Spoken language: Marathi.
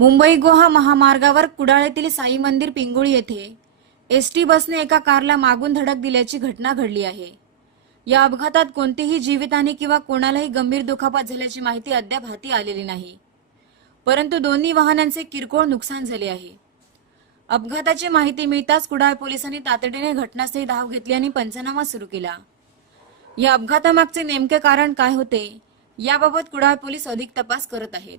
मुंबई गोहा महामार्गावर कुडाळ साई मंदिर पिंगुळी येथे एस टी बसने एका कारला मागून धडक दिल्याची घटना घडली आहे. या अपघातात कोणतीही जीवितहानी किंवा कोणालाही गंभीर दुखापत झाल्याची माहिती अद्याप हाती आलेली नाही. परंतु दोन्ही वाहनांचे किरकोळ नुकसान झाले आहे. अपघाताची माहिती मिळताच कुडाळ पोलिसांनी तातडीने घटनास्थळी धाव घेतली आणि पंचनामा सुरू केला. या अपघातामागचे नेमके कारण काय होते याबाबत कुडाळ पोलीस अधिक तपास करत आहेत.